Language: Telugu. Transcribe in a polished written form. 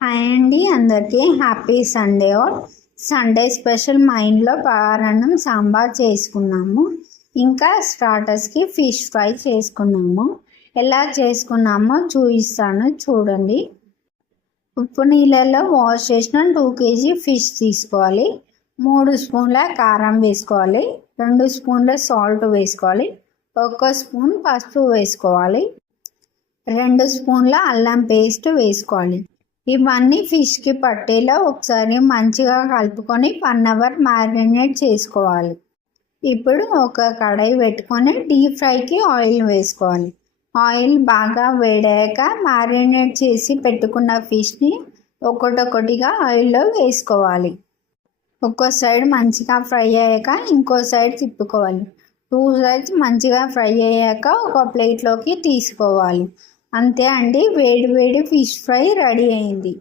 హాయ్ అండి, అందరికీ హ్యాపీ సండే. సండే స్పెషల్ మా ఇంట్లో పరాన్నం సాంబార్ చేసుకున్నాము. ఇంకా స్టార్టర్స్కి ఫిష్ ఫ్రై చేసుకున్నాము. ఎలా చేసుకున్నామో చూపిస్తాను చూడండి. ఉప్పు నీళ్ళలో వాష్ చేసిన 2 kg ఫిష్ తీసుకోవాలి. 3 స్పూన్ల కారం వేసుకోవాలి. 2 స్పూన్ల సాల్ట్ వేసుకోవాలి. 1 స్పూన్ పసుపు వేసుకోవాలి. 2 స్పూన్ల అల్లం పేస్ట్ వేసుకోవాలి. ఇవన్నీ ఫిష్కి పట్టేలా ఒకసారి మంచిగా కలుపుకొని 1 అవర్ మ్యారినేట్ చేసుకోవాలి. ఇప్పుడు ఒక కడాయి పెట్టుకొని డీప్ ఫ్రైకి ఆయిల్ వేసుకోవాలి. ఆయిల్ బాగా వేడాక మ్యారినేట్ చేసి పెట్టుకున్న ఫిష్ని ఒక్కొక్కటిగా ఆయిల్లో వేసుకోవాలి. ఒక్కో సైడ్ మంచిగా ఫ్రై అయ్యాక ఇంకో సైడ్ తిప్పుకోవాలి. 2 సైడ్స్ మంచిగా ఫ్రై అయ్యాక ఒక ప్లేట్లోకి తీసుకోవాలి. అంతే అండి, వేడి వేడి ఫిష్ ఫ్రై రెడీ అయింది.